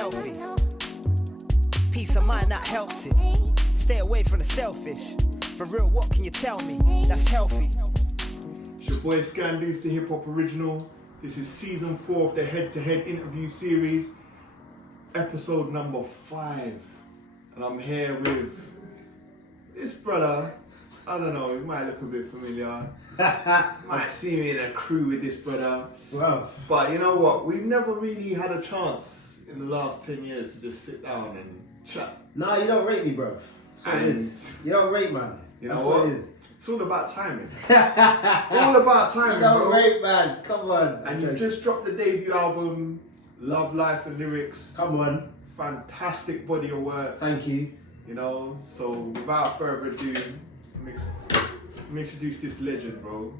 healthy. Peace of mind that helps it. Stay away from the selfish. For real, what can you tell me? That's healthy. It's your boy SKANDOUZ, the Hip Hop Original. This is season 4 of the head-to-head interview series, episode number 5. And I'm here with this brother. I don't know, he might look a bit familiar. Might see me in a crew with this brother. Wow. But you know what? We've never really had a chance in the last 10 years to just sit down and chat. Nah, you don't rate me, bro. That's what it is. You don't rate, man. You know That's what? it is. It's all about timing. All about timing, You don't bro. rate, man. Come on. And you just dropped the debut album, Love, Life and Lyrics. Come on. Fantastic body of work. Thank you. You know, so without further ado, let me introduce this legend, bro.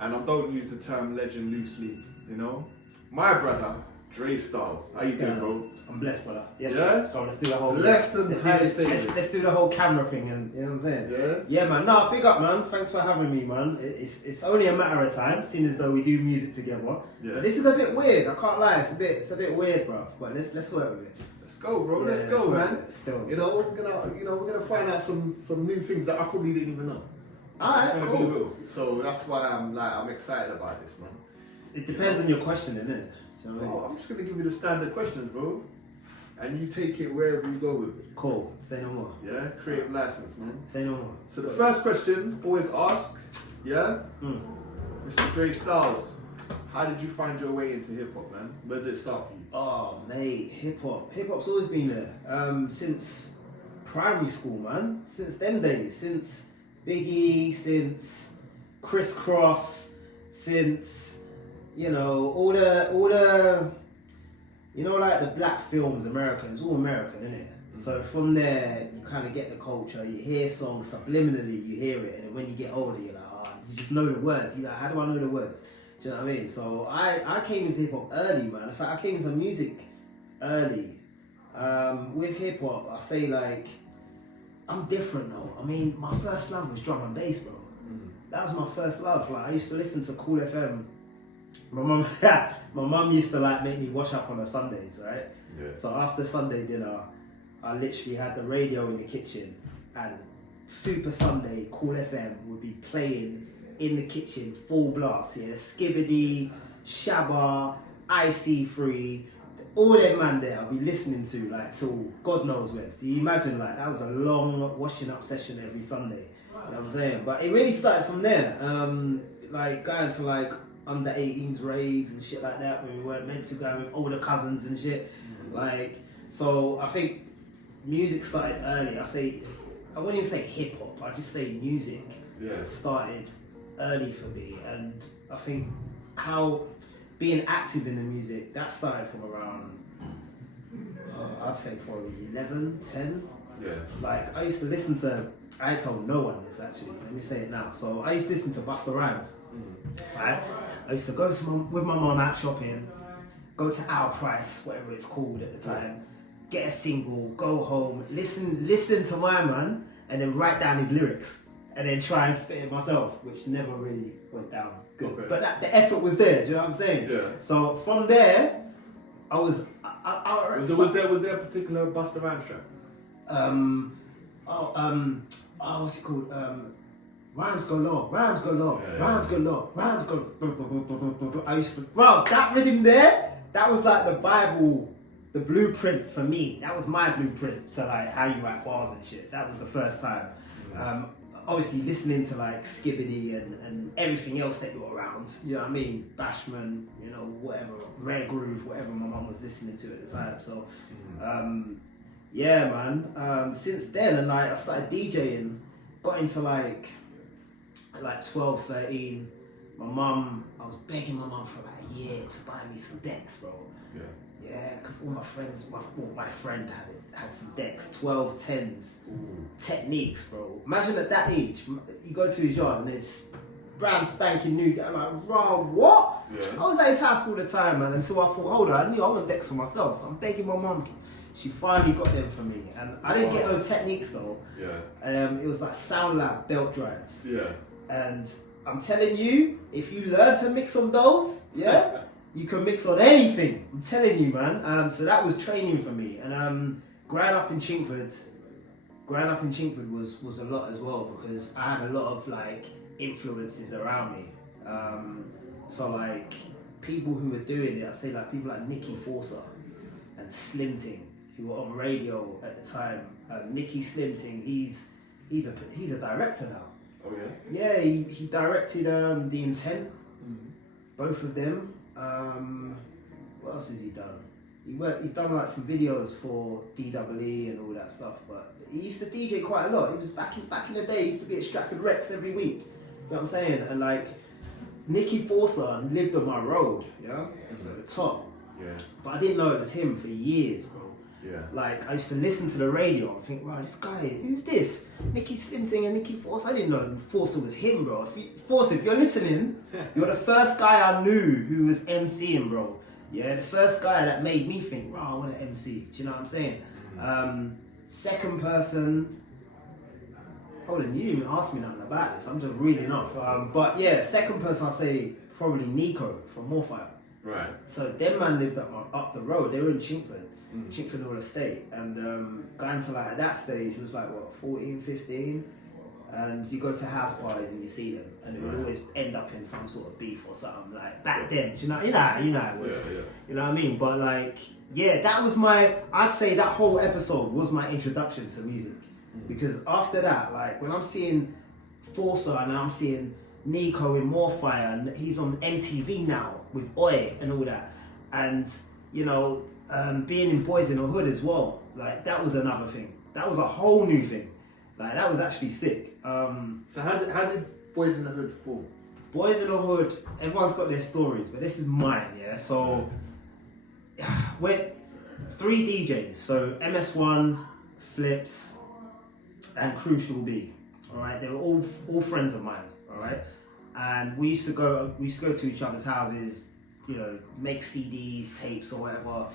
And I don't use the term legend loosely, you know. My brother, Dray Styles. How you doing, bro? I'm blessed, brother. Yes, Yeah? sir. Come on, let's do the whole. Less than let's do the whole camera thing, and you know what I'm saying. Yeah. Yeah, man. Nah, big up, man. Thanks for having me, man. It's only a matter of time, seeing as though we do music together. Yeah. But this is a bit weird. I can't lie. It's a bit weird, bro. But let's work with it. Let's go, bro. Yeah, let's go, work man. with it. Still. You know, we're gonna find out some new things that I probably didn't even know. Alright, It's cool. gonna be real. So that's why I'm excited about this, man. It depends on your question, innit? You know what I mean? Oh, I'm just gonna give you the standard questions, bro. And you take it wherever you go with it. Cool. Say no more. Yeah? Creative license, man. Say no more. So the first question, always ask, yeah? Mr. Dray Styles, how did you find your way into hip hop, man? Where did it start for you? Oh, mate, hip hop's always been there. Since primary school, man. Since them days. Since Biggie, since Criss Cross, since, you know, all the you know, like the black films, American, it's all American, isn't it? So from there, you kind of get the culture, you hear songs subliminally, you hear it, and then when you get older, you're like, oh, you just know the words. You're like, how do I know the words? Do you know what I mean? So I came into hip hop early, man. In fact, I came into music early. With hip hop, I say like, I'm different though. I mean, my first love was drum and bass, bro. That was my first love. Like, I used to listen to Cool FM. My mum used to like make me wash up on her Sundays, right? Yeah. So after Sunday dinner, I literally had the radio in the kitchen, and Super Sunday, Cool FM would be playing in the kitchen, full blast. Yeah, Skibbity, Shabba, IC3, all them man there I'll be listening to like till God knows when. So you imagine like that was a long washing up session every Sunday. You know what I'm saying? But it really started from there. Like going to like under 18s raves and shit like that when we weren't meant to go with older cousins and shit. Like, so I think music started early. I wouldn't even say hip hop, I'd just say music started early for me. And I think how being active in the music, that started from around, I'd say probably 11, 10. Yeah. Like, I used to listen to, I told no one this actually, let me say it now. So I used to listen to Busta Rhymes, right? I used to go with my mum out shopping, go to Our Price, whatever it's called at the time, get a single, go home, listen to my man, and then write down his lyrics, and then try and spit it myself, which never really went down good. Okay. But the effort was there, do you know what I'm saying? Yeah. So from there, Was there a particular Busta Rhymes track? What's it called? Rhymes go low, rhymes go low, rhymes go low, rhymes go. I used to, bro, that rhythm there, that was like the Bible, the blueprint for me. That was my blueprint to like how you write bars and shit. That was the first time. Obviously listening to like Skibbity and everything else that you're around. You know what I mean? Bashman, you know, whatever, Rare Groove, whatever my mum was listening to at the time. So, yeah, man. Since then, and like I started DJing, got into like 12, 13. My mum, I was begging my mum for about a year to buy me some decks, bro. Yeah, because all my friends, my friend had some decks, 12 10s, techniques, bro. Imagine at that age, you go to his yard and it's brand spanking new. I'm like, raw, what? Yeah. I was at his house all the time, man, until I thought, hold on, I want decks for myself. So I'm begging my mum. She finally got them for me, and I didn't get no techniques though. Yeah. It was like Sound Lab belt drives. Yeah. And I'm telling you, if you learn to mix on those, yeah, You can mix on anything. I'm telling you, man. So that was training for me. And growing up in Chingford was a lot as well because I had a lot of like influences around me. So like people who were doing it, I say like people like Nicky Forcer and Slim Ting, who were on radio at the time. Nicky Slim Ting, he's a director now. Oh yeah. Yeah, he directed The Intent, both of them. What else has he done? He's done like some videos for DWE and all that stuff. But he used to DJ quite a lot. He was back in the day. He used to be at Stratford Rex every week. You know what I'm saying? And like Nicky Forcer lived on my road. Yeah, at the top. Yeah. But I didn't know it was him for years, bro. Yeah. Like, I used to listen to the radio and think, wow, this guy, who's this? Nicky Slim Ting and Nicky Force. I didn't know Forcer was him, bro. Forcer, if you're listening, you're the first guy I knew who was MCing, bro. Yeah, the first guy that made me think, wow, I want to MC. Do you know what I'm saying? Second person, hold on, you didn't even ask me nothing about this. I'm just reading off. But yeah, second person, I'll say probably Nico from Morfire. Right. So them man lived up the road. They were in Chingford. Chingford Hall Estate, and going to like at that stage was like what 14, 15, and you go to house parties and you see them, and it would always end up in some sort of beef or something like back then. You know it was, you know what I mean. But like, yeah, that was I'd say that whole episode was my introduction to music, because after that, like when I'm seeing Forcer and I'm seeing Nico in Morfire, and he's on MTV now with Oi and all that, and you know. Being in Boys in the Hood as well, like that was another thing. That was a whole new thing. Like that was actually sick. So how did Boys in the Hood form? Boys in the Hood, everyone's got their stories, but this is mine, yeah? So, we're 3 DJs. So MS1, Flips, and Crucial B. Alright, they were all friends of mine, alright? And we used to go to each other's houses, you know, make CDs, tapes or whatever.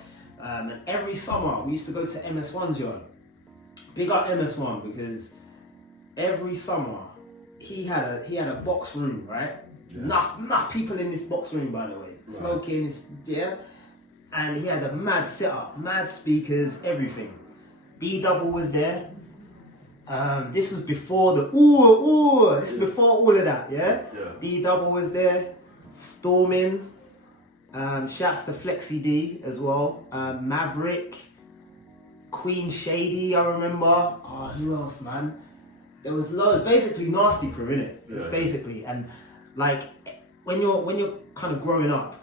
And every summer we used to go to MS1's yard. Big up MS1 because every summer he had a box room, right? Yeah. Enough people in this box room, by the way. Right. Smoking, yeah. And he had a mad setup, mad speakers, everything. D-Double was there. This was before the this is before all of that, yeah? D-Double was there, Stormin'. Shouts to Flexi D as well. Maverick, Queen Shady, I remember. Oh, who else, man? There was loads. Basically, Nasty Crew, innit? It's basically, and like when you're kind of growing up,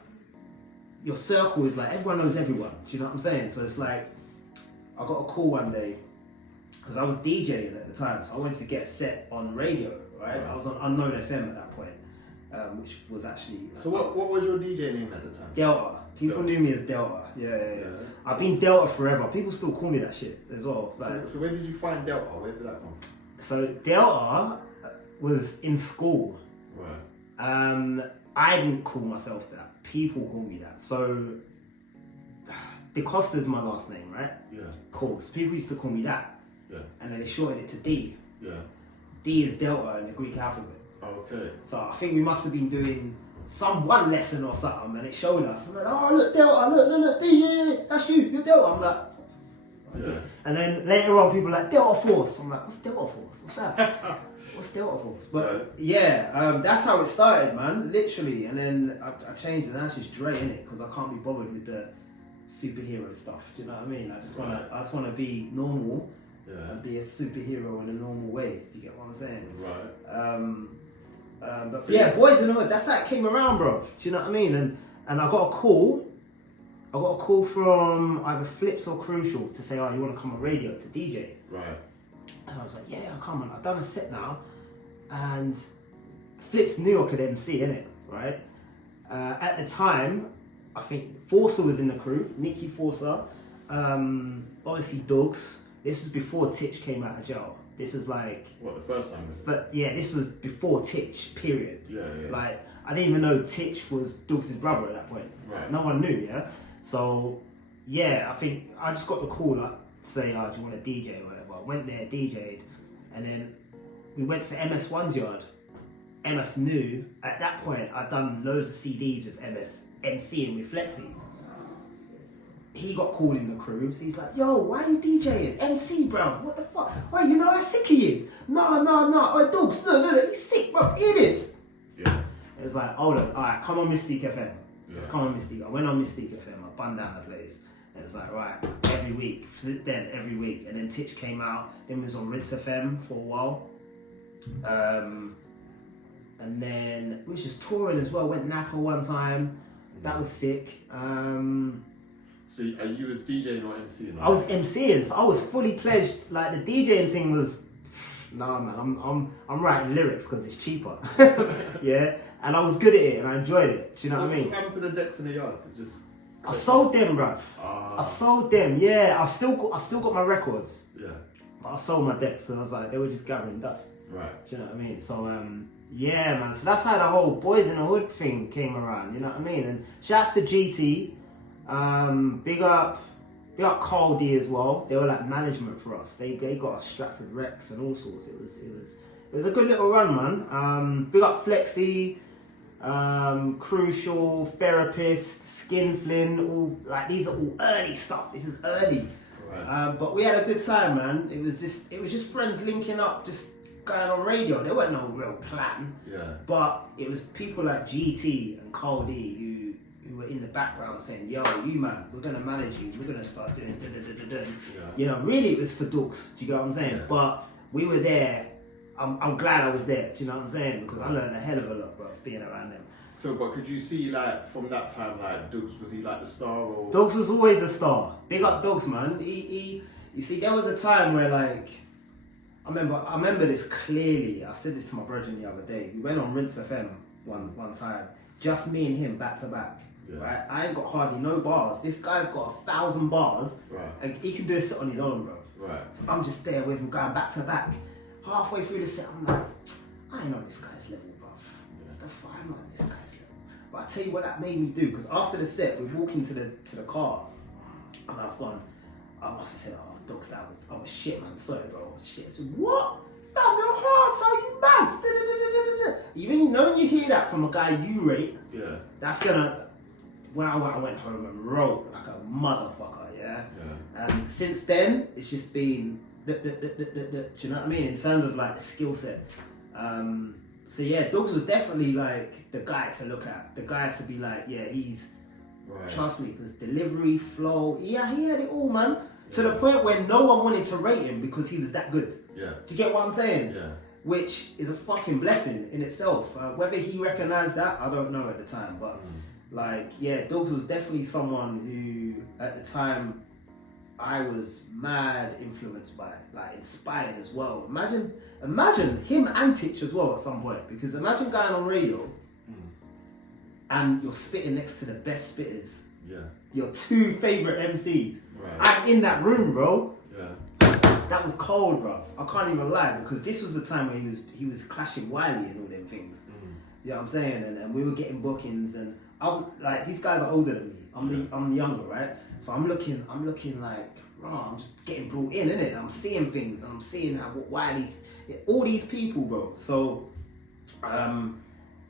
your circle is like everyone knows everyone. Do you know what I'm saying? So it's like I got a call one day because I was DJing at the time, so I wanted to get a set on radio. Right? I was on Unknown FM at that point. Which was actually... So what was your DJ name at the time? Delta. People knew me as Delta. Yeah. I've been Delta forever. People still call me that shit as well. Like, so where did you find Delta? Where did that come from? So Delta was in school. Right. I didn't call myself that. People call me that. So DeCosta's my last name, right? Yeah. Cool. So people used to call me that. Yeah. And then they shortened it to D. Yeah. D is Delta in the Greek alphabet. Okay. So I think we must have been doing one lesson or something, and it showed us. I'm like, oh look, Delta, look, D, yeah, that's you, you're Delta. I'm like, okay. Yeah. And then later on, people are like Delta Force. I'm like, what's Delta Force? What's that? What's Delta Force? But yeah, that's how it started, man, literally. And then I changed it. Now it's just Dray, innit? Because I can't be bothered with the superhero stuff. Do you know what I mean? I just wanna be normal. Yeah. And be a superhero in a normal way. Do you get what I'm saying? Right. But yeah, Boys in the Hood, that's how it came around, bro. Do you know what I mean? And I got a call from either Flips or Crucial to say, oh, you want to come on radio to DJ? Right. And I was like, yeah, I'll come on. I've done a set now. And Flips knew I could MC, innit? Right? At the time, I think Forcer was in the crew, Nicky Forcer, obviously Dogs. This was before Titch came out of jail. This was like... What, the first time? Yeah, this was before Titch, period. Yeah. Like, I didn't even know Titch was Doug's brother at that point. Right. No one knew, yeah? So, yeah, I think I just got the call up to say, oh, do you want to DJ or whatever? I went there, DJ'd, and then we went to MS1's yard. MS knew, at that point, I'd done loads of CDs with MS, MCing with Flexi. He got called in the crew, so he's like, yo, why are you DJing? MC, bro, what the fuck? Oh, you know how sick he is? No. Oh, dogs, no, he's sick, bro, hear this. Yeah. It was like, hold on, alright, come on Mystique FM. Let's come on Mystique. I went on Mystique FM, I bun down the place. And it was like, right, every week, every week. And then Titch came out, then we was on Rinse FM for a while. And then we was just touring as well, went Napa one time, that was sick. So you was DJing or MCing? I was MCing, so I was fully pledged. Like the DJing thing was, nah man, I'm writing lyrics because it's cheaper. Yeah, and I was good at it and I enjoyed it. Do you know what I mean? What happened to the decks in the yard? I sold them, bruv. I sold them. Yeah, I still got my records. Yeah. But I sold my decks, and I was like, they were just gathering dust. Right. Do you know what I mean? So yeah, man. So that's how the whole Boys in the Hood thing came around. You know what I mean? And shouts to GT. Big up Carl D as well. They were like management for us. They got us Stratford Rex and all sorts. It was a good little run, man. Big up Flexi, Crucial, Therapist, Skinflin. All like these are all early stuff. This is early. Right. But we had a good time, man. It was just friends linking up, just going on radio. There weren't no real plan. Yeah. But it was people like GT and Carl D who were in the background saying, yo, you man, we're going to manage you, we're going to start doing da-da-da-da-da. Yeah. You know, really it was for dogs, do you get what I'm saying? Yeah. But we were there, I'm glad I was there, do you know what I'm saying? Because I learned a hell of a lot, bro, being around them. So, but could you see, like, from that time, like, Dogs, was he like the star or? Dogs was always a star. Big up Dogs, man. You see, there was a time where, like, I remember this clearly. I said this to my brother the other day. We went on Rinse FM one time, just me and him back to back. Yeah. Right, I ain't got hardly no bars. This guy's got 1,000 bars, right, and he can do a set on his own, bro. Right. So I'm just there with him going back to back. Halfway through the set, I'm like, I ain't on this guy's level, bro. What the fuck am I on this guy's level? But I tell you what that made me do, because after the set, we walk into the car, and I've gone, I must have said, oh, Dogs, I was shit, man. Sorry, bro. I was shit. I said, what? Fam, your hearts, are you mad? Even when you hear that from a guy you rate, yeah, that's gonna. When I went home and wrote like a motherfucker, yeah? And since then, it's just been, do you know what I mean? In terms of like the skill set. So yeah, Dogs was definitely like the guy to look at. The guy to be like, yeah, he's, right, trust me, because delivery, flow, yeah, he had it all, man. Yeah. To the point where no one wanted to rate him because he was that good. Yeah. Do you get what I'm saying? Yeah. Which is a fucking blessing in itself. Whether he recognized that, I don't know at the time, but like, yeah, Dogs was definitely someone who, at the time, I was mad influenced by, like inspired as well. Imagine him and Titch as well at some point, because imagine going on radio and you're spitting next to the best spitters. Yeah. Your two favourite MCs. Right. I'm in that room, bro. Yeah. That was cold, bro. I can't even lie, because this was the time where he was clashing Wiley and all them things. You know what I'm saying? And we were getting bookings, and I'm like, these guys are older than me. I'm younger, right? So I'm looking like, bro, I'm just getting brought in, innit? I'm seeing things, and I'm seeing what Wiley's, all these people, bro. So,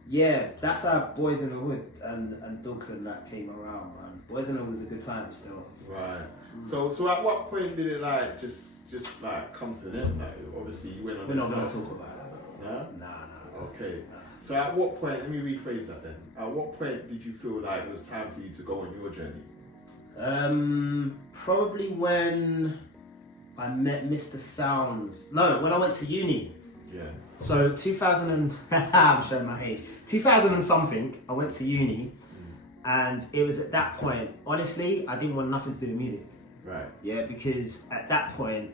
yeah, that's how Boys in the Hood and Dogs and that came around, man. Boys in the Hood was a good time still. Right. So at what point did it like just like come to an end? Like, obviously you went on. We're not gonna talk about that. Nah. Okay. So at what point? Let me rephrase that then. At what point did you feel like it was time for you to go on your journey? Probably when I met Mr. Sounds. No, when I went to uni. Yeah. So 2000 and I'm showing my age. 2000 and something. I went to uni, and it was at that point. Honestly, I didn't want nothing to do with music. Right. Yeah, because at that point,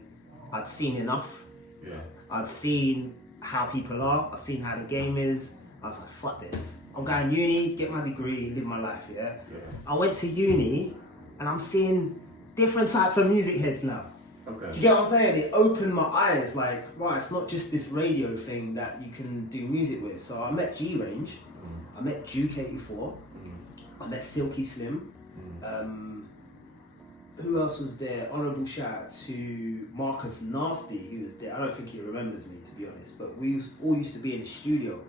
I'd seen enough. Yeah. I'd seen how people are. I'd seen how the game is. I was like, fuck this. I'm going uni, get my degree, live my life. Yeah. I went to uni, and I'm seeing different types of music heads now. Okay. Do you get what I'm saying? It opened my eyes, like, right, it's not just this radio thing that you can do music with. So I met G-Range, I met Duke 84, I met Silky Slim. Who else was there? Honourable shout out to Marcus Nasty, who was there. I don't think he remembers me, to be honest, but we all used to be in the studio.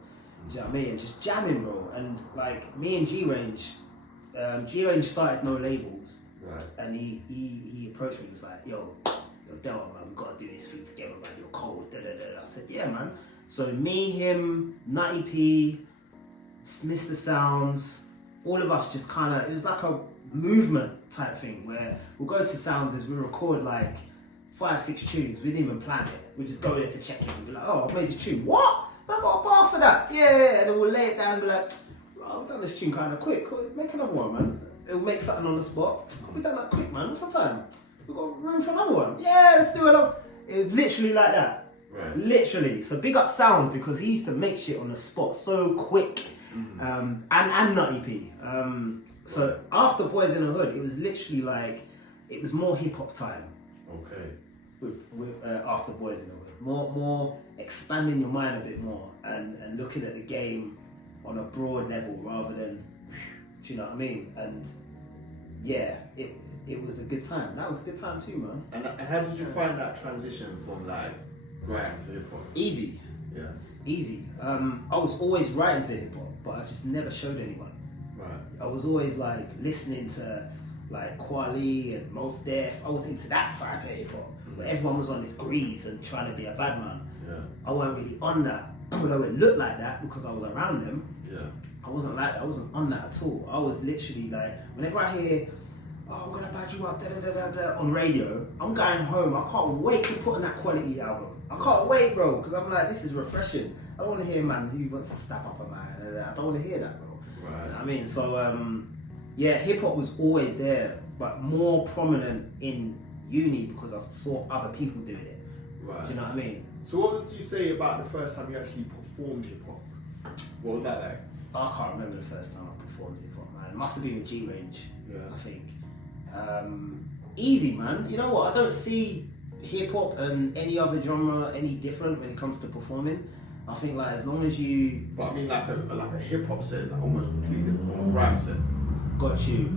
Do you know what I mean? And just jamming, bro. And like me and G-Range started no labels. Right. And he approached me, he was like, yo, Del, man, we gotta do this thing together, man, you're cold, da da da. I said, yeah, man. So me, him, Nutty P, Mr. Sounds, all of us just kind of, it was like a movement type thing where we'll go to Sounds as we record like 5-6 tunes, we didn't even plan it. We just go there to check it and be like, oh, I've made this tune. What? I got a bar for that. Yeah. And then we'll lay it down and be like, oh, we've done this tune kind of quick. Make another one, man. It'll make something on the spot. We've done that quick, man. What's the time? We've got room for another one. Yeah, let's do another. It was literally like that. Right. Literally. So big up Sounds because he used to make shit on the spot so quick. And Nutty P. So after Boys in the Hood, it was literally like, it was more hip hop time. Okay. With after Boys in the Hood. More expanding your mind a bit more and looking at the game on a broad level rather than, do you know what I mean? And yeah, it was a good time. That was a good time too, man. And how did you find that transition from like grime to hip hop? Easy. Yeah. Easy. I was always writing to hip hop, but I just never showed anyone. Right. I was always like listening to like Kweli and Mos Def. I was into that type of hip hop, where everyone was on this grease and trying to be a bad man. Yeah. I wasn't really on that, although it looked like that because I was around them. Yeah. I wasn't like that. I wasn't on that at all. I was literally like, whenever I hear, oh, I'm gonna bad you up, da da da da da, on radio, I'm going home. I can't wait to put on that quality album. I can't wait, bro, because I'm like, this is refreshing. I don't want to hear a man who wants to step up a man. I don't want to hear that, bro. Right. You know what I mean? So, yeah, hip hop was always there, but more prominent in uni because I saw other people doing it. Right. Do you know what I mean? So what would you say about the first time you actually performed hip hop? What was that like? I can't remember the first time I performed hip hop, man. It must have been with G-Range, Yeah. I think. Easy, man. You know what? I don't see hip hop and any other genre any different when it comes to performing. I think like as long as you But I mean like a hip hop set is like almost completely different from a grime set. got you,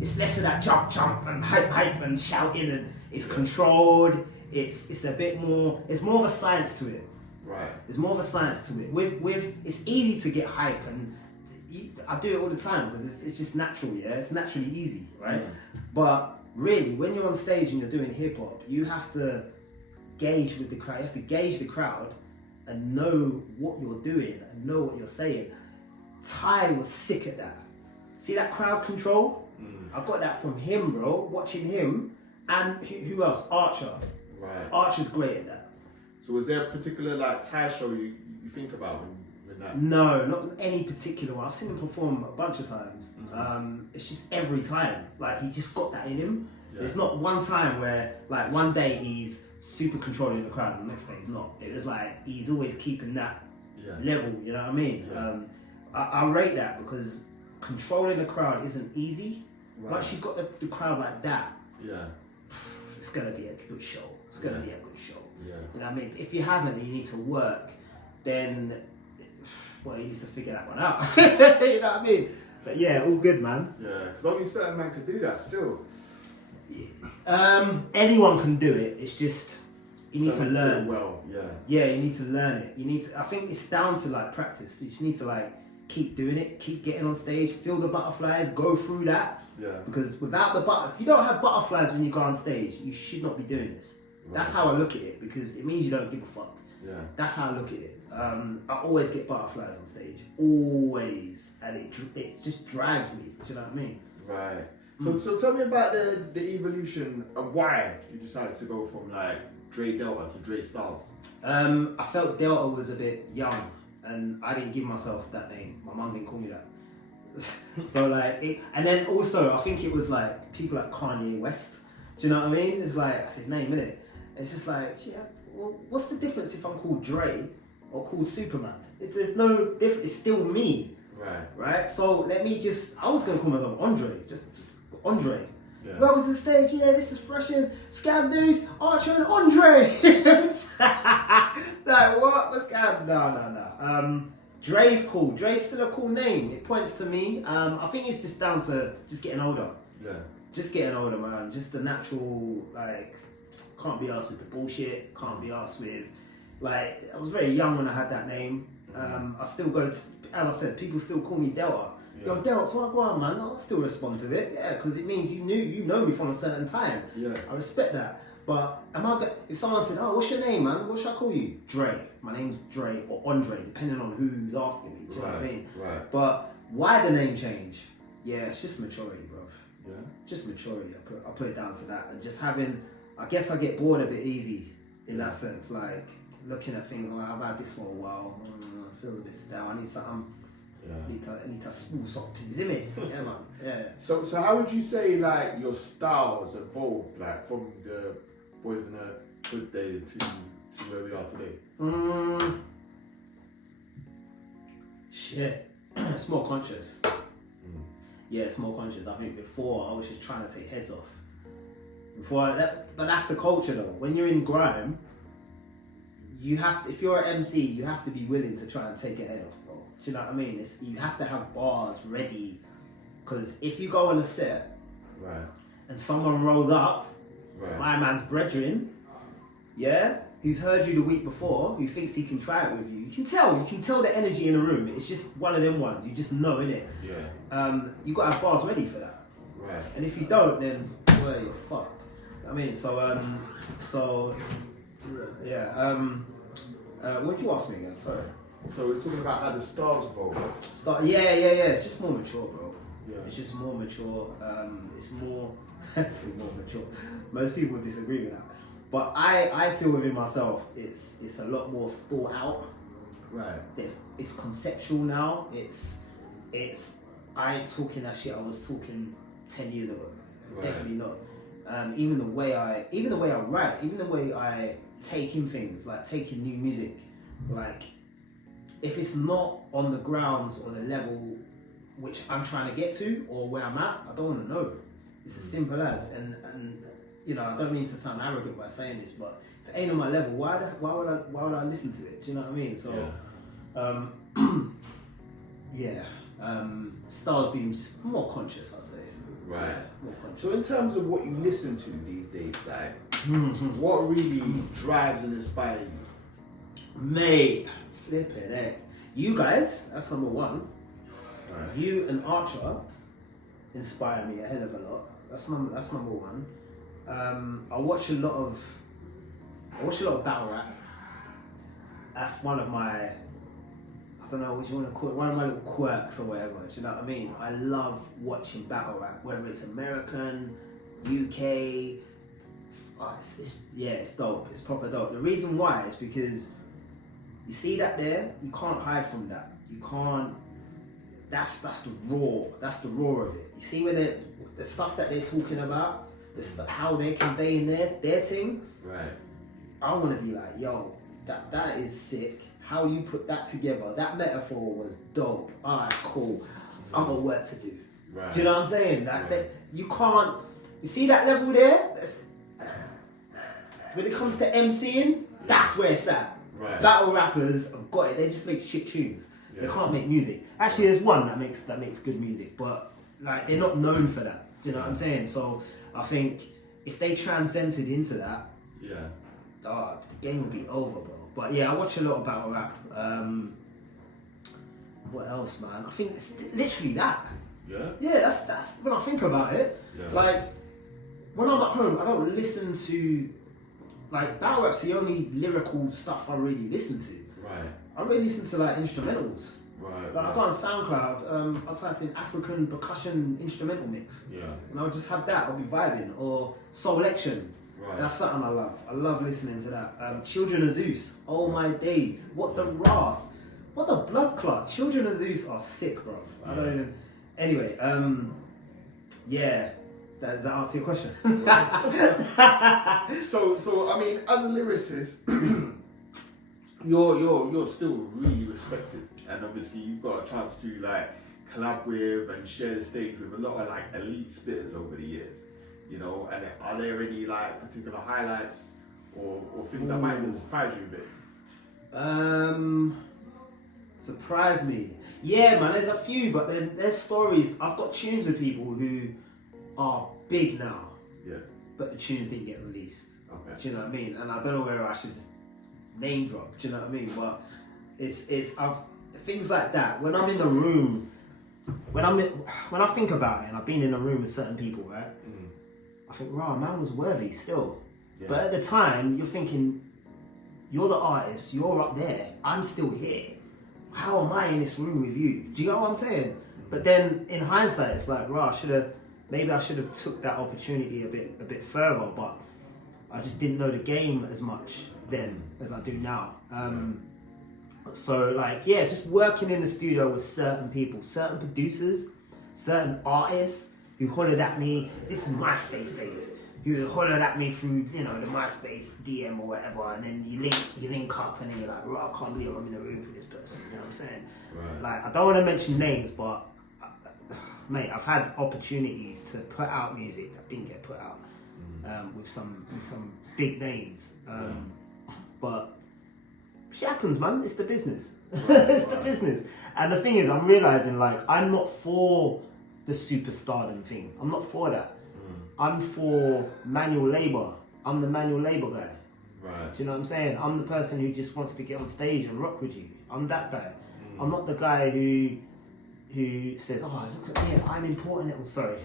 it's less of that jump and hype and shouting, and it's controlled. It's a bit more. It's more of a science to it. Right. There's more of a science to it. With it's easy to get hype, and I do it all the time because it's just natural. Yeah, it's naturally easy, right? But really, when you're on stage and you're doing hip hop, you have to gauge with the crowd. You have to gauge the crowd and know what you're doing and know what you're saying. Ty was sick at that. See that crowd control? I got that from him, bro. Watching him, and who else? Archer. Right. Archer's great at that. So was there a particular like Thai show you think about when that? No, not any particular one. I've seen him perform a bunch of times. It's just every time. Like he just got that in him. Yeah. There's not one time where like one day he's super controlling the crowd and the next day he's not. It was like he's always keeping that level, you know what I mean? Yeah. I rate that because controlling the crowd isn't easy. Right. Once you've got the crowd like that, Yeah. it's gonna be a good show. It's gonna be a good show. Yeah. You know what I mean? If you haven't and you need to work, then well, you need to figure that one out. You know what I mean? But yeah, all good, man. Yeah. Because only certain man could do that still. Anyone can do it. It's just you need to Certain learn. do it well. Yeah. Yeah, you need to learn it. You need to. I think it's down to like practice. You just need to like keep doing it, keep getting on stage, feel the butterflies, go through that. Yeah. Because without the if you don't have butterflies when you go on stage, you should not be doing this. That's how I look at it because it means you don't give a fuck. Yeah. That's how I look at it. I always get butterflies on stage, always, and it just drives me. Do you know what I mean? Right. So tell me about the evolution of why you decided to go from like Dray Delta to Dray Styles. I felt Delta was a bit young, and I didn't give myself that name. My mum didn't call me that. So like, and then also I think it was like people like Kanye West. Do you know what I mean? It's like that's his name, isn't it? It's just like, yeah. Well, what's the difference if I'm called Dre or called Superman? There's no difference. It's still me. Right. So let me I was gonna call myself Andre. Just Andre. Yeah. Welcome to the stage. Yeah, this is FRSHRZ, SKANDOUZ, Archer, and Andre. Like what? What's going? No. Dre's cool. Dre's still a cool name. It points to me. I think it's just down to just getting older. Yeah. Just getting older, man. Just the natural, like, can't be asked with the bullshit. Can't be asked with, like, I was very young when I had that name. I still go, as I said, people still call me Delta. Yo, Delta, so I go on, man. I'll still respond to it, yeah, because it means you know me from a certain time. Yeah. I respect that. But if someone said, oh, what's your name, man? What should I call you? Dre. My name's Dre or Andre, depending on who's asking me. Do you know what I mean? Right. But why the name change? Yeah, it's just maturity, bro. Yeah. Just maturity. I put it down to that, and just having. I guess I get bored a bit easy in that sense. Like looking at things, like I've had this for a while. It feels a bit stale. I need something. Yeah. I need to spool something, isn't it? Yeah, man. Yeah. So how would you say like your style has evolved, like from the Boys in the Hood days to where we are today? Shit. It's more conscious. Yeah, it's more conscious. I think before I was just trying to take heads off. But that's the culture though. When you're in grime, you have to, if you're an MC, you have to be willing to try and take a head off, bro. Do you know what I mean? You have to have bars ready, because if you go on a set, right, and someone rolls up, right, my man's brethren, yeah, who's heard you the week before, who thinks he can try it with you, you can tell the energy in the room. It's just one of them ones. You just know, innit? Yeah. You gotta have bars ready for that. Right. And if you don't, then well, you're fucked. I mean, yeah. What'd you ask me again? Sorry. So we're talking about how the styles evolved. Yeah. It's just more mature, bro. Yeah. It's just more mature. It's more mature. Most people disagree with that, but I feel within myself, it's a lot more thought out. Right. It's conceptual now. I ain't talking that shit I was talking 10 years ago. Right. Definitely not. Even the way I write, even the way I take in things, like taking new music, like if it's not on the grounds or the level which I'm trying to get to or where I'm at, I don't want to know. It's as simple as, and you know, I don't mean to sound arrogant by saying this, but if it ain't on my level, why would I listen to it? Do you know what I mean? So, styles being just more conscious, I'd say. Right. Yeah, more conscious. So in terms of what you listen to these days, like, what really drives and inspires you? Mate, flipping heck. You guys, that's number one. Right. You and Archer inspire me a hell of a lot. That's number one. I watch a lot of battle rap. That's one of my, I don't know what you want to call it, one of my little quirks or whatever. Do you know what I mean? I love watching battle rap, whether it's American, UK. It's dope. It's proper dope. The reason why is because you see that there, you can't hide from that. You can't. That's the raw. That's the raw of it. You see when the stuff that they're talking about, how they're conveying their thing. Right. I want to be like, yo, that is sick. How you put that together, that metaphor was dope. All right, cool. I've got work to do. Right. Do you know what I'm saying? That you can't. You see that level there? When it comes to MCing, that's where it's at. Right. Battle rappers have got it. They just make shit tunes. Yeah. They can't make music. Actually, there's one that makes good music, but like they're not known for that. Do you know what I'm saying? So I think if they transcended into that, the game would be over, bro. But yeah, I watch a lot of battle rap. What else, man? I think it's literally that. Yeah. Yeah, that's when I think about it. Yeah. Like when I'm at home, I don't listen to like battle rap's the only lyrical stuff I really listen to. Right. I really listen to like instrumentals. Right. Like I go on SoundCloud, I'll type in African percussion instrumental mix. Yeah. And I'll just have that, I'll be vibing. Or Soul Action. Right. That's something I love. I love listening to that. Children of Zeus. Oh my days. What the ras. What the blood clot. Children of Zeus are sick, bro. I don't even. Anyway, yeah. Does that answer your question? So I mean, as a lyricist, you're still really respected, and obviously you've got a chance to like collab with and share the stage with a lot of like elite spitters over the years, you know. And are there any like particular highlights or things that might even surprise you a bit? Surprise me. Yeah, man. There's a few, but then there's stories. I've got tunes with people who are big now. Yeah. But the tunes didn't get released. Okay. Do you know what I mean? And I don't know whether I should just name drop. Do you know what I mean? But things like that. When I'm in the room, when I think about it, and I've been in a room with certain people, right? I think, wow, man was worthy still. Yeah. But at the time, you're thinking, you're the artist, you're up there, I'm still here. How am I in this room with you? Do you know what I'm saying? But then in hindsight, it's like, wow, maybe I should have took that opportunity a bit further, but I just didn't know the game as much then as I do now. So like, yeah, just working in the studio with certain people, certain producers, certain artists who hollered at me. This is MySpace days. Who hollered at me through, you know, the MySpace DM or whatever, and then you link up, and then you're like, oh, I can't believe I'm in the room for this person. You know what I'm saying? Right. Like, I don't want to mention names, but mate, I've had opportunities to put out music that didn't get put out with some big names. But shit happens, man. It's the business. It's the business. And the thing is, I'm realizing, like, I'm not for the superstardom thing. I'm not for that. I'm for manual labor. I'm the manual labor guy. Right. Do you know what I'm saying? I'm the person who just wants to get on stage and rock with you. I'm that guy. I'm not the guy who says, oh, look at me, I'm important. Oh, sorry,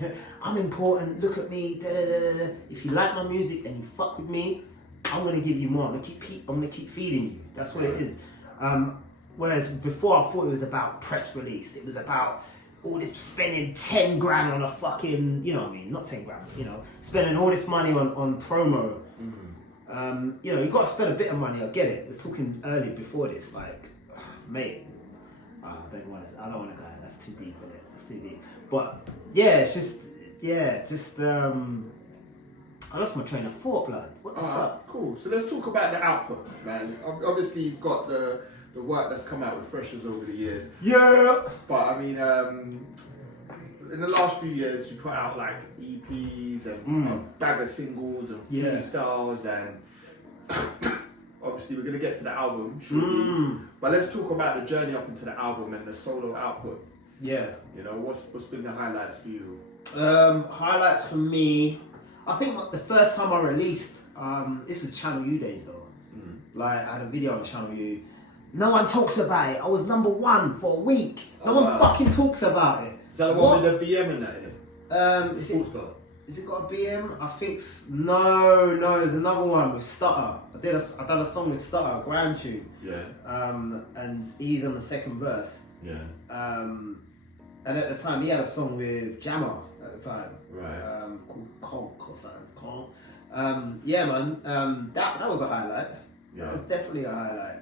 I'm important. Look at me. Da, da, da, da. If you like my music and you fuck with me, I'm gonna give you more. I'm gonna keep feeding you. That's what it is. Whereas before, I thought it was about press release. It was about all this spending 10 grand on a fucking, you know what I mean? Not 10 grand, you know, spending all this money on promo. You know, you got to spend a bit of money. I get it. I was talking earlier before this, like, mate, I don't want to go. That's too deep in it. That's too deep. But yeah, it's just, I lost my train of thought, blood. What the fuck? Cool. So let's talk about the output, man. Obviously, you've got the work that's come out with FRSHRZ over the years. Yeah. But I mean, in the last few years, you put out like EPs and a bag of singles and freestyles, and obviously we're gonna get to the album shortly. But let's talk about the journey up into the album and the solo output. Yeah. You know, what's been the highlights for you? Highlights for me, I think the first time I released, this was Channel U days though. Like, I had a video on Channel U. No one talks about it. I was #1 for a week. No one fucking talks about it. Is that the one with the BM in that, is it got a BM? I think no, there's another one with Stutter. I done a song with Stutter, a Grime tune. Yeah. And he's on the second verse. Yeah. And at the time, he had a song with Jammer at the time. Right. Called Conk or something. Conk. Yeah, man. That was a highlight. Yeah. That was definitely a highlight.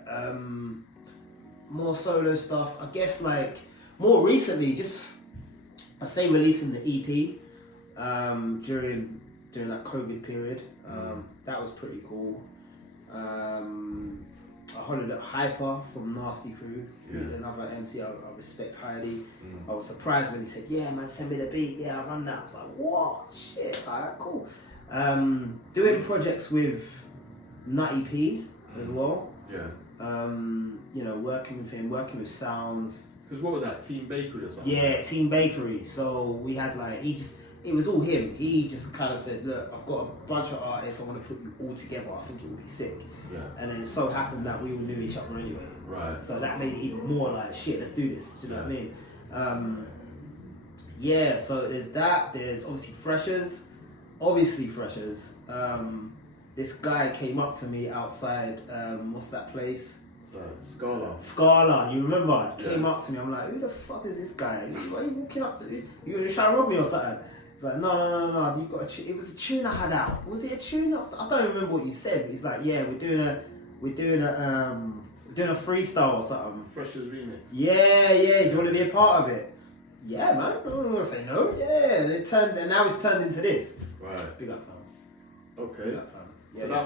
More solo stuff. I guess, like, more recently, just, I say releasing the EP during that COVID period. That was pretty cool. I hollered at Hyper from Nasty Crew, another MC I respect highly. I was surprised when he said, yeah, man, send me the beat. Yeah, I run that. I was like, what? Shit, alright, cool. Doing projects with Nutty P as well. Yeah. You know, working with him, working with sounds. Because what was that, Team Bakery or something? Yeah, Team Bakery. So we had like, it was all him. He just kind of said, look, I've got a bunch of artists, I want to put you all together, I think it would be sick. Yeah. And then it so happened that we all knew each other anyway. Right. So that made it even more like, shit, let's do this. Do you know what I mean? Yeah, so there's that. There's obviously FRSHRZ. This guy came up to me outside, what's that place? Scala, you remember? He came up to me, I'm like, who the fuck is this guy? Why are you walking up to me? You were trying to rob me or something? He's like, no, you got a tune. It was a tune I had out. Was it a tune? I don't remember what you said. He's like, yeah, we're doing a freestyle or something. FRSHRZ remix. Yeah, do you want to be a part of it? Yeah, man. I'm not gonna say no. Yeah, and now it's turned into this. Right. Big up, fam. Okay. Big up, fam. Yeah, so that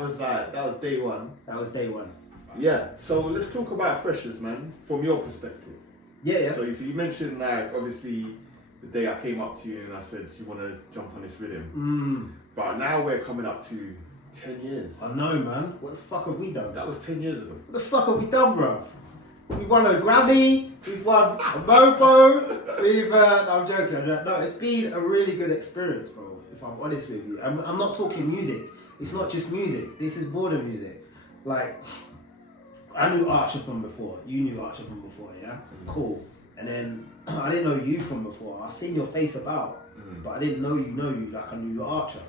was day one. That was day one. Yeah, so let's talk about FRSHRZ, man, from your perspective. Yeah. So you mentioned, like, obviously, the day I came up to you and I said, you want to jump on this rhythm. But now we're coming up to 10 years. I know, man. What the fuck have we done? That was 10 years ago. What the fuck have we done, bruv? We've won a Grammy, we've won a Mopo, no, I'm joking. No, it's been a really good experience, bro, if I'm honest with you. I'm not talking music. It's not just music. This is more than music. Like, I knew Archer from before. You knew Archer from before, yeah? Cool. And then I didn't know you from before. I've seen your face about, but I didn't know you like I knew you were Archer.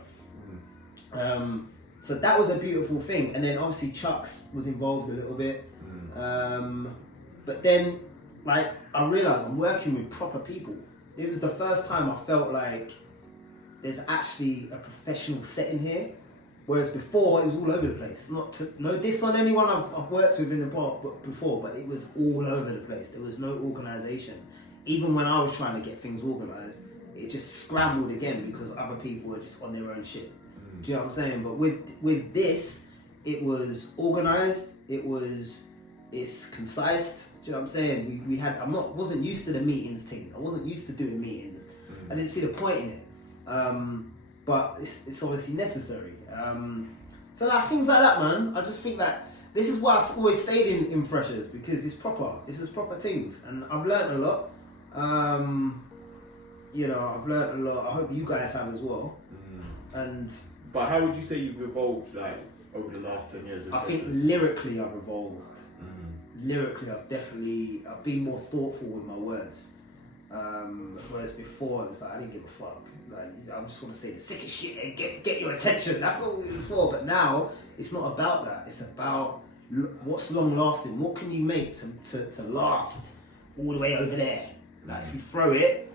So that was a beautiful thing. And then obviously Chucks was involved a little bit. But then, like, I realised I'm working with proper people. It was the first time I felt like there's actually a professional setting here. Whereas before, it was all over the place. No diss on anyone I've worked with in the bar before, but it was all over the place. There was no organisation. Even when I was trying to get things organised, it just scrambled again because other people were just on their own shit. Do you know what I'm saying? But with this, it was organised. It's concise. Do you know what I'm saying? We had. Wasn't used to the meetings thing. I wasn't used to doing meetings. I didn't see the point in it. But it's obviously necessary. So like things like that, man. I just think that this is why I've always stayed in Freshers, because it's proper. This is proper things, and I've learnt a lot. You know, I've learnt a lot. I hope you guys have as well. But how would you say you've evolved, like, over the last 10 years? I think lyrically I've evolved. Lyrically I've been more thoughtful with my words. Whereas before it was like I didn't give a fuck. Like I just want to say the sickest shit and get your attention. That's all it was for. But now it's not about that. It's about what's long lasting. What can you make to last all the way over there? Like if you throw the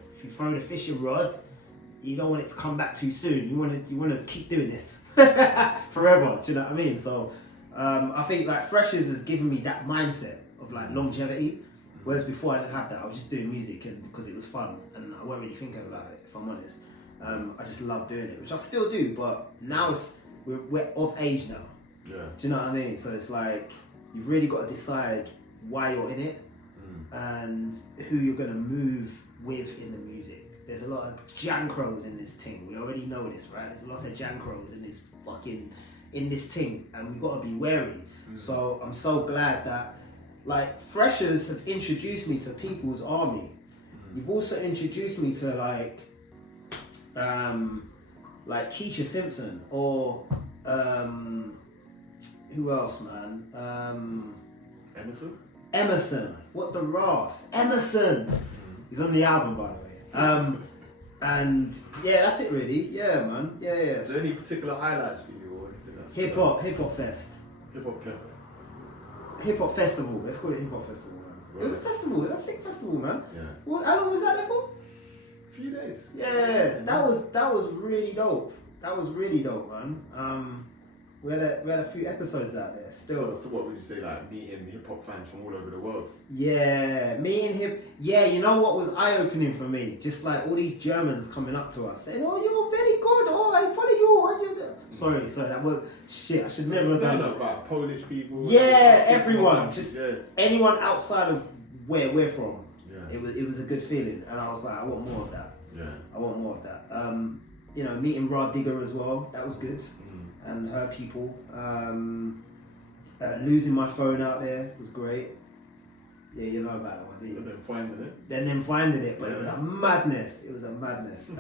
fishing rod, you don't want it to come back too soon. You want to keep doing this forever. Do you know what I mean? So I think like Freshers has given me that mindset of like longevity. Whereas before I didn't have that. I was just doing music and because it was fun and I wasn't really thinking about it, if I'm honest. I just love doing it, which I still do, but now we're of age now. Yeah. Do you know what I mean? So it's like you've really got to decide why you're in it and who you're gonna move with in the music. There's a lot of jankros in this thing. We already know this, right? There's lots of jankros in this thing, and we've got to be wary. So I'm so glad that like Freshers have introduced me to People's Army. You've also introduced me to like Keisha Simpson or who else, man? Emerson. What the Ross? Emerson. He's on the album, by the way. And yeah, that's it really. Yeah, man. Yeah. Is there any particular highlights for you or anything else? Hip Hop Fest. Hip Hop Festival. Let's call it Hip Hop Festival, man. Right. It was a festival. It was a sick festival, man. Yeah. Well, how long was that there for? A few days. Yeah, that was really dope. That was really dope, man. We had a few episodes out there still. So what would you say, like meeting hip hop fans from all over the world? Yeah, yeah, you know what was eye opening for me? Just like all these Germans coming up to us saying, "Oh, you're very good. Oh, I follow you." Sorry, that was shit. I should never have done that. Like Polish people. Yeah, everyone, anyone outside of where we're from. Yeah. It was a good feeling, and I was like, I want more of that. Yeah, I want more of that. You know, meeting Rod Digger as well. That was good. And her people. Losing my phone out there was great. Yeah, you know about that one, didn't you? And then finding it, but it was a madness.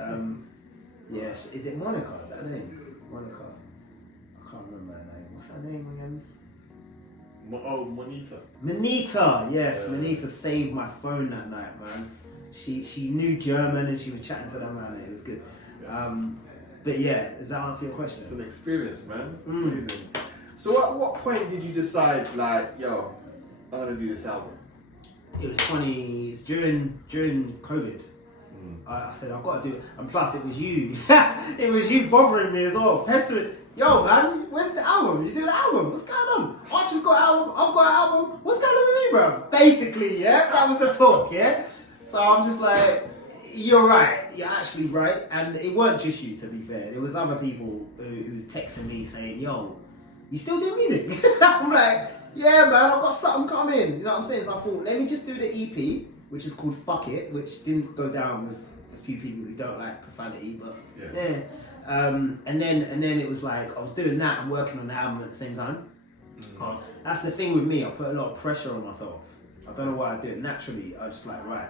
Yes, is it Monica? Is that her name? Monica. I can't remember her name. What's her name again? Monita, yes. Yeah. Monita saved my phone that night, man. She knew German and she was chatting to them, man. It was good. Yeah. But yeah, does that answer your question? It's an experience, man. Amazing. So at what point did you decide, like, yo, I'm gonna do this album? It was funny, during COVID, I said, I've got to do it. And plus, it was you. It was you bothering me as well. Pestering. Yo, man, where's the album? You do the album. What's going on? Archer's got an album. I've got an album. What's going on with me, bro? Basically, yeah? That was the talk, yeah? So I'm just like, you're right. You're actually right. And it weren't just you, to be fair. There was other people who was texting me saying, yo, you still do music? I'm like, yeah, man, I've got something coming. You know what I'm saying? So I thought, let me just do the EP, which is called Fuck It, which didn't go down with a few people who don't like profanity, but yeah. And then it was like, I was doing that and working on the album at the same time. That's the thing with me, I put a lot of pressure on myself. I don't know why I do it. Naturally, I just like, right,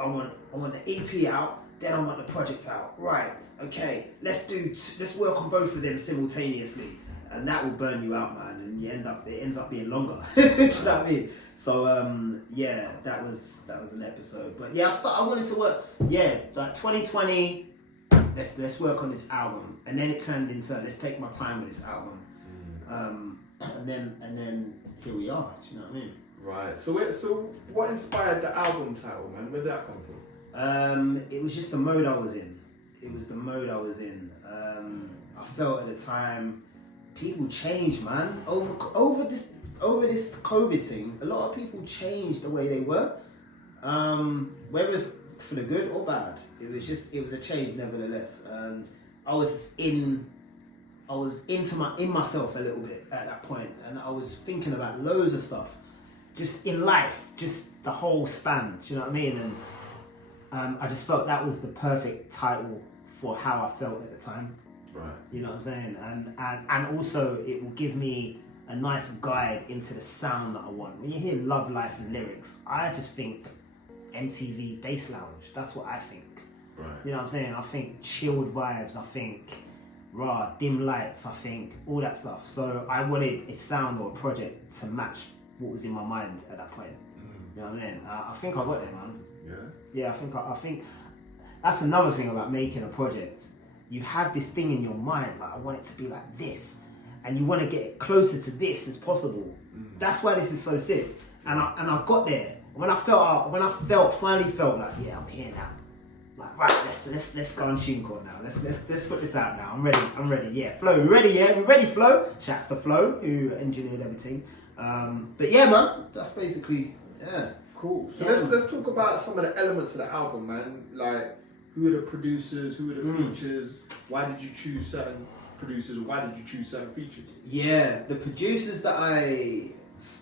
I want the EP out, then I want the project out. Right, okay, let's work on both of them simultaneously. and that will burn you out, man, and it ends up being longer. Do you know what I mean? So yeah, that was an episode. But yeah, I wanted to work. Yeah, like 2020. Let's work on this album, and then it turned into let's take my time with this album, and then here we are. Do you know what I mean? Right. So what inspired the album title, man? Where did that come from? It was just the mode I was in. I felt at the time people changed, man. Over this COVID thing, a lot of people changed the way they were. Whether it's for the good or bad, it was a change nevertheless. And I was in myself a little bit at that point, and I was thinking about loads of stuff, just in life, just the whole span. Do you know what I mean? And I just felt that was the perfect title for how I felt at the time. Right. You know what I'm saying? And also it will give me a nice guide into the sound that I want. When you hear Love, Life and Lyrics, I just think MTV Bass Lounge. That's what I think. Right. You know what I'm saying? I think chilled vibes. I think raw, dim lights. I think all that stuff. So I wanted a sound or a project to match what was in my mind at that point. You know what I mean? I think I got there, man. Yeah. Yeah, I think that's another thing about making a project. You have this thing in your mind, like I want it to be like this, and you want to get it closer to this as possible. That's why this is so sick. And I got there. When I finally felt like, yeah, I'm here now. Like, right, let's go on TuneCore now. Let's put this out now. I'm ready. Yeah, Flo, we ready? Yeah, we ready, Flo. Shouts to Flo who engineered everything. But yeah, man, that's basically Cool. So yeah. let's talk about some of the elements of the album, man. Like, who are the producers? Who are the features? Why did you choose certain producers? Why did you choose certain features? Yeah, the producers that I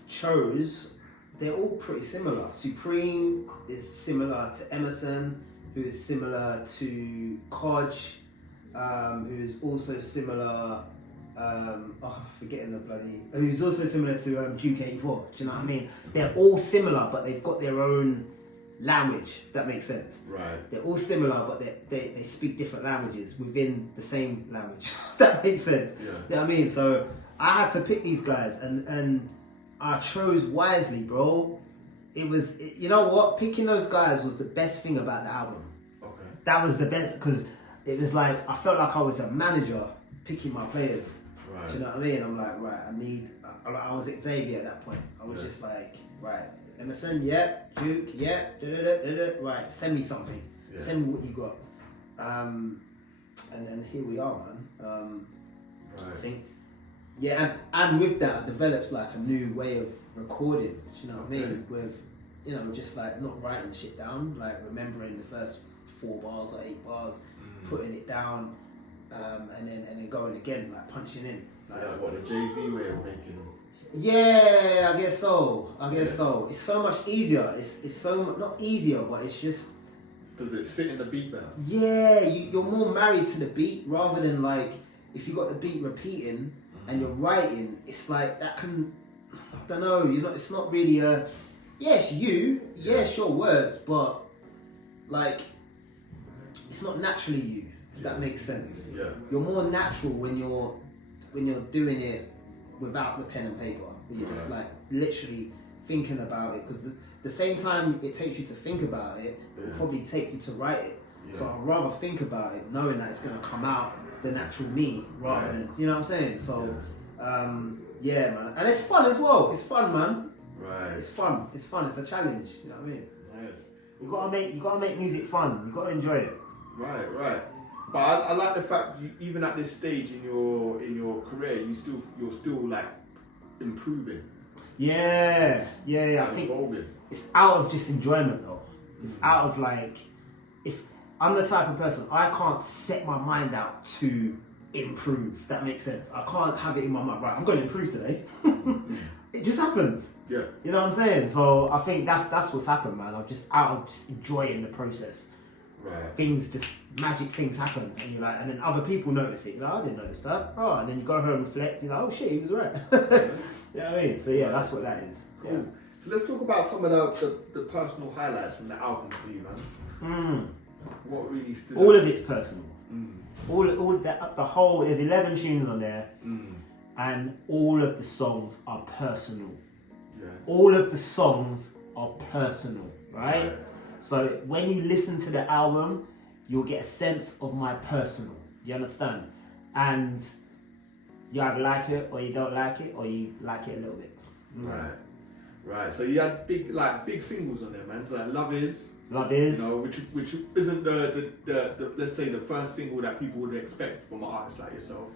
chose, they're all pretty similar. Supreme is similar to Emerson, who is similar to Kodge, who is also similar. Who's also similar to Duke 84. Do you know what I mean? They're all similar, but they've got their own language. If that makes sense. Right. They're all similar, but they speak different languages within the same language. If that makes sense. Yeah. You know what I mean? So I had to pick these guys, and I chose wisely, bro. You know what? Picking those guys was the best thing about the album. Okay. That was the best, because it was like I felt like I was a manager picking my players. Right. Do you know what I mean? I'm like, right, I was Xavier at that point. I was just like, right, Emerson, yep, Duke, yep, right, send me something. Yeah. Send me what you got. And here we are, man. Right. I think, yeah, and with that, I developed like a new way of recording. Do you know what I mean? With, just like not writing shit down, like remembering the first 4 bars or 8 bars, putting it down. And then going again, like punching in. Like, What, the Jay-Z way of making? Yeah, I guess so. It's so much easier. It's so not easier, but it's just. Does it sit in the beat better? Yeah, you're more married to the beat rather than like if you got the beat repeating and you're writing. It's like that can. I don't know. It's not really a. Yeah, it's you. Yeah, it's your words, but like it's not naturally you. If that makes sense. Yeah. You're more natural when you're doing it without the pen and paper. When you're just like literally thinking about it, because the same time it takes you to think about it, it will probably take you to write it. Yeah. So I'd rather think about it knowing that it's gonna come out the natural me rather than, you know what I'm saying? So yeah, man. And it's fun as well. It's fun, man. Right. It's fun. It's a challenge. You know what I mean? Nice. You gotta make music fun. You gotta enjoy it. Right. But I like the fact you, even at this stage in your career, you're still like improving. Yeah. I think evolving. It's out of just enjoyment though. It's out of like, if I'm the type of person, I can't set my mind out to improve. That makes sense. I can't have it in my mind. Right, I'm going to improve today. It just happens. Yeah. You know what I'm saying? So I think that's what's happened, man. I'm just out of just enjoying the process. Right. Magic things happen, and you're like, and then other people notice it. You're like, I didn't notice that. Oh, and then you go home and reflect. You're like, oh shit, he was right. You know what I mean? So yeah, that's what that is. Cool. Yeah. So let's talk about some of the personal highlights from the album for you, man. What really stood out? All of it's personal. All that, the whole. There's 11 tunes on there, and all of the songs are personal. Yeah. All of the songs are personal, right? So when you listen to the album, you'll get a sense of my personal. You understand? And you either like it or you don't like it, or you like it a little bit. Right. So you had big singles on there, man. So like Love Is. You know, which isn't the let's say the first single that people would expect from an artist like yourself.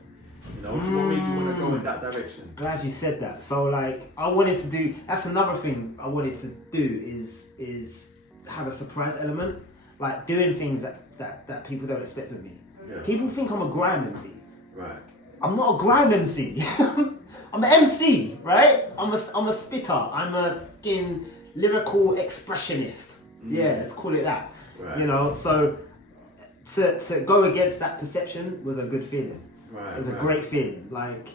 You know, what made you want to go in that direction? Glad you said that. So like, I wanted to do. That's another thing I wanted to do is have a surprise element, like doing things that people don't expect of me. Yeah. People think I'm a grime MC. Right. I'm not a grime MC. I'm an MC, right? I'm a spitter. I'm a fucking lyrical expressionist. Yeah, let's call it that. Right. You know, so to go against that perception was a good feeling. Right. It was a great feeling. Like,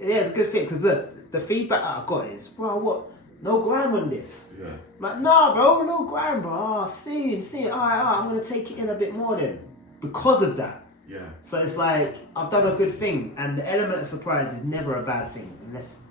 yeah, it's a good feeling because look, the feedback that I got is, bro, what? No grime on this. Yeah. I'm like, nah, bro, no grime, bro. Oh, see, alright, I'm gonna take it in a bit more then because of that. Yeah. So it's like, I've done a good thing, and the element of surprise is never a bad thing, it's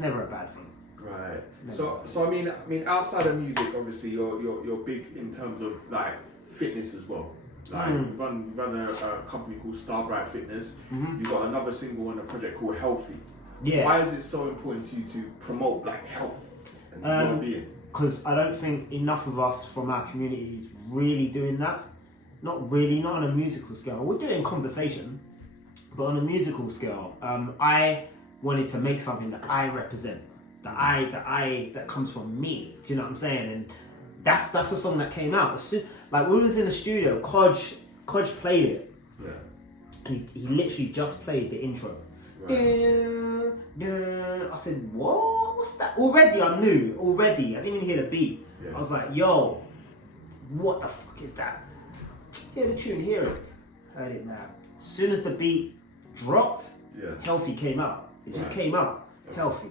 never a bad thing. Right. So I mean, outside of music, obviously, you're big in terms of like fitness as well. Like you run a company called Starbright Fitness. You got another single on a project called Healthy. Yeah. Why is it so important to you to promote like health and well-being? Because I don't think enough of us from our community is really doing that. Not on a musical scale. We're doing conversation, but on a musical scale, I wanted to make something that I represent, that comes from me. Do you know what I'm saying? And that's the song that came out. Like when we was in the studio, Kodge played it. Yeah. And he literally just played the intro. Right. I said, what? What's that? Already I knew. I didn't even hear the beat. Yeah. I was like, yo, what the fuck is that? Hear the tune, hear it. Heard it now. As soon as the beat dropped, Healthy came out. It just came out. Healthy.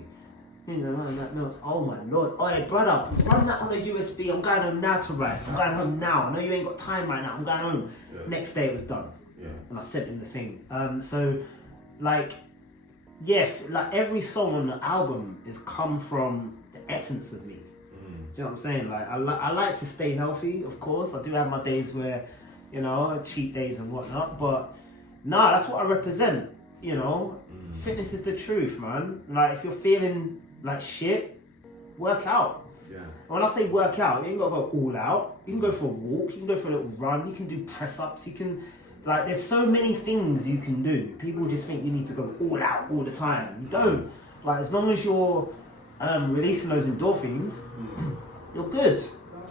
You know, man, that melts. Oh my lord. Oi, brother, run that on a USB. I'm going home now to write. I'm going home now. I know you ain't got time right now. I'm going home. Yeah. Next day it was done. Yeah. And I sent him the thing. So, like, yeah, like every song on the album is come from the essence of me. Do you know what I'm saying? Like, I like to stay healthy, of course. I do have my days where, you know, cheat days and whatnot, but nah, that's what I represent, you know. Fitness is the truth, man. Like, if you're feeling like shit, work out. Yeah. And when I say work out, you ain't gotta go all out. You can go for a walk, you can go for a little run, you can do press-ups, you can, like, there's so many things you can do. People just think you need to go all out all the time. You don't. Like, as long as you're releasing those endorphins, you're good,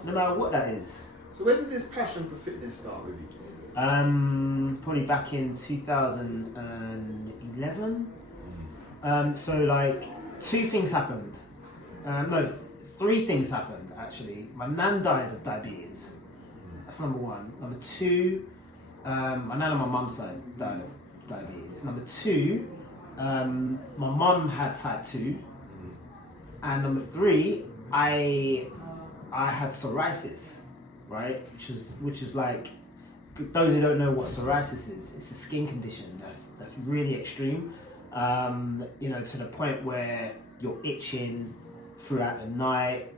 no matter what that is. So when did this passion for fitness start with you? Probably back in 2011. So like 2 things happened. No, 3 things happened actually. My nan died of diabetes. That's number 1. Number 2, my nan on my mum's side died of diabetes. Number 2, my mum had type 2. And number 3, I had psoriasis, right? Which is like, those who don't know what psoriasis is, it's a skin condition that's really extreme. You know, to the point where you're itching throughout the night.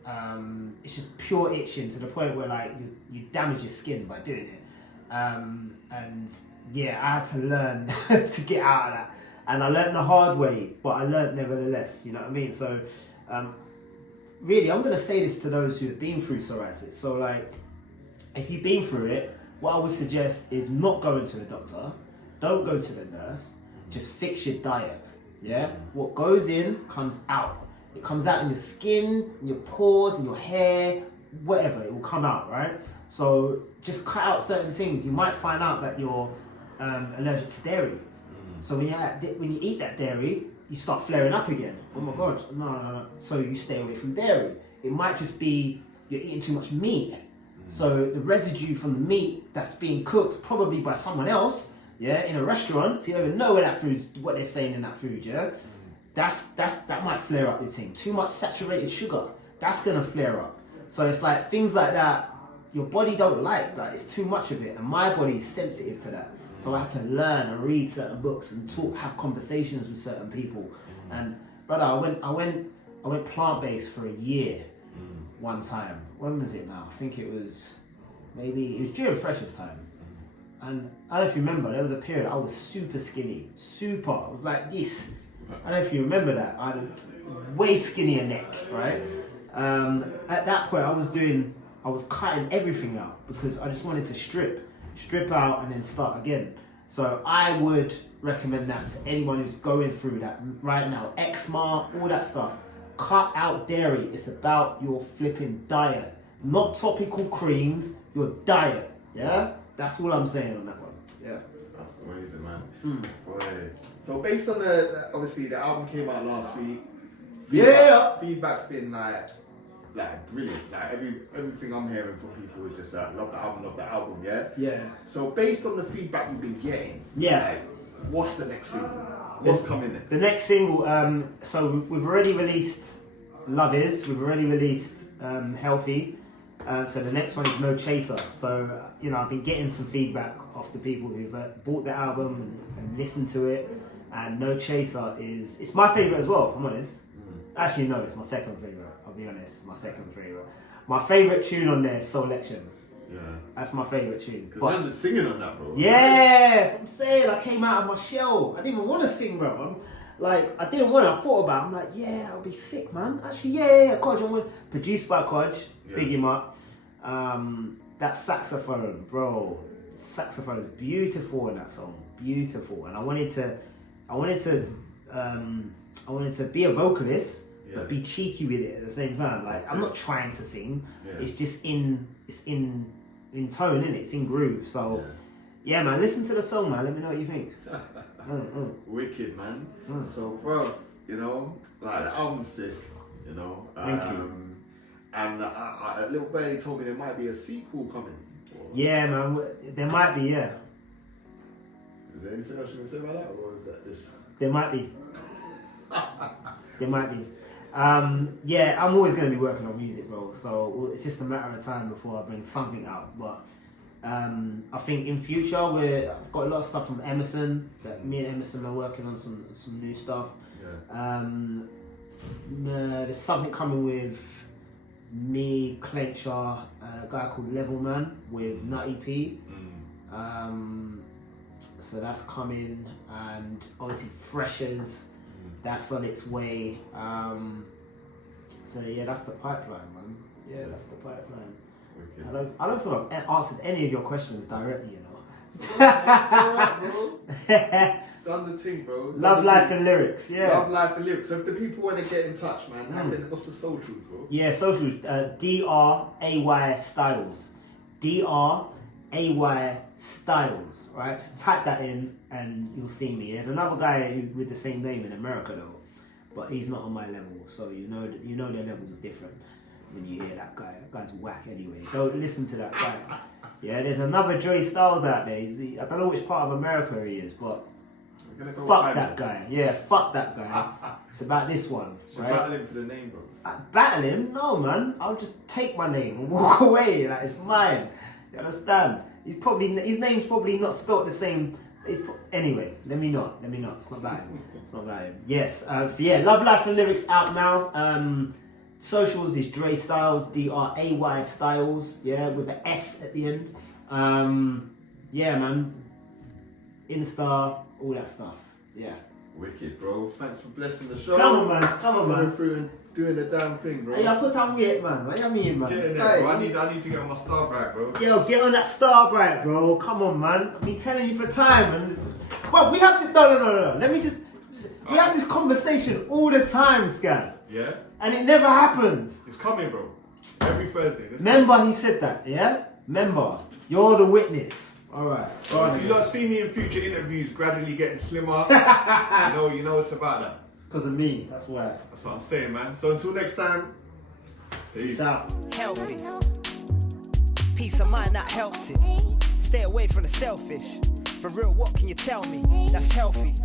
It's just pure itching to the point where like you damage your skin by doing it. And yeah, I had to learn to get out of that. And I learned the hard way, but I learned nevertheless, you know what I mean? So really, I'm going to say this to those who have been through psoriasis. So like, if you've been through it, what I would suggest is not going to the doctor, don't go to the nurse, just fix your diet, yeah? What goes in, comes out. It comes out in your skin, in your pores, in your hair, whatever, it will come out, right? So just cut out certain things. You might find out that you're allergic to dairy. So when you eat that dairy, you start flaring up again. Oh my God, no. So you stay away from dairy. It might just be you're eating too much meat. So the residue from the meat that's being cooked probably by someone else, yeah, in a restaurant, so you don't even know what they're saying in that food, yeah? That might flare up your thing. Too much saturated sugar, that's gonna flare up. So it's like things like that, your body don't like it's too much of it, and my body is sensitive to that. So I had to learn and read certain books and have conversations with certain people. And brother, I went plant-based for a year one time. When was it now? I think it was during Freshers time. And I don't know if you remember, there was a period I was super skinny. I was like this. I don't know if you remember that. I had a way skinnier neck, right? At that point, I was cutting everything out because I just wanted to strip out and then start again. So I would recommend that to anyone who's going through that right now. Eczema, all that stuff. Cut out dairy. It's about your flipping diet, not topical creams. Your diet, yeah. That's all I'm saying on that one. Yeah. That's amazing, man. Boy. So based on obviously the album came out last week. Feedback's been like brilliant. Like everything I'm hearing from people is just love the album, yeah? Yeah. So based on the feedback you've been getting, like, what's the next single? What's coming next? The next single, so we've already released Love Is, we've already released Healthy. So the next one is No Chaser. So, I've been getting some feedback off the people who've bought the album and listened to it. And No Chaser it's my favourite as well, if I'm honest. Actually, no, it's my second favourite. I'll be honest, my second favourite. My favourite tune on there is Selection. Yeah. That's my favourite tune. Because man's singing on that, bro. Yeah, that's what I'm saying. I came out of my shell. I didn't even want to sing, bro. I didn't want to. I thought about it. I'm like, yeah, that would be sick, man. Actually, yeah. Kodge, produced by Kodge. Big him up. That saxophone, bro. Saxophone is beautiful in that song. Beautiful. And I wanted to be a vocalist, but be cheeky with it at the same time. Like, I'm not trying to sing. It's just in tone, innit? It's in groove. So, yeah, man, listen to the song, man. Let me know what you think. Wicked, man. So, bro, like the album's sick, Thank you. And a little birdie told me there might be a sequel coming. Yeah, man, there might be, yeah. Is there anything else you can say about that, or is that just... There might be. There might be. Yeah, I'm always going to be working on music, bro. So it's just a matter of time before I bring something out. But I think in future, I've got a lot of stuff from Emerson. That me and Emerson are working on some new stuff. Yeah. There's something coming with me, Clencher, and a guy called Levelman with Nutty P. So that's coming, and obviously FRSHRZ. That's on its way. So yeah, that's the pipeline, man. Yeah, that's the pipeline. Okay. I don't feel I've answered any of your questions directly, It's alright, bro. Done the thing, bro. Love, life, and lyrics. Yeah. Love, life, and lyrics. So if the people want to get in touch, man, what's the socials, bro? Yeah, socials. DRAY Styles. DRAY Styles. Right. Just type that in and you'll see me. There's another guy with the same name in America though, but he's not on my level. So you know their level is different when you hear that guy. That guy's whack anyway. Don't listen to that guy. Yeah, there's another Dray Styles out there. I don't know which part of America he is, but fuck that guy. Yeah, fuck that guy. It's about this one. Right? Battle him for the name, bro. Battle him? No, man. I'll just take my name and walk away. Like, it's mine. You understand? His name's probably not spelt the same. Anyway, let me not. It's not about him. It's not about him. Yes. So yeah, Love, Life, and Lyrics out now. Socials is Dray Styles, DRAY Styles, yeah, with an S at the end. Yeah, man. Insta, all that stuff. Yeah. Wicked, bro. Thanks for blessing the show. Come on, man. Coming through and doing the damn thing, bro. Hey, I put on weight, man. What you mean, man? Get in there, bro. I need to get on my star bright, bro. Yo, get on that star bright, bro. Come on, man. I've been telling you for time, man. Well, we have to. No. Let me just. We have this conversation all the time, Scan. Yeah. And it never happens. It's coming, bro. Every Thursday. Remember, he said that, yeah? Remember, you're the witness. All right. So if you don't see me in future interviews gradually getting slimmer, you know it's about that. Because of me, that's why. That's what I'm saying, man. So until next time, peace out. Healthy. Peace of mind that helps it. Stay away from the selfish. For real, what can you tell me? That's healthy.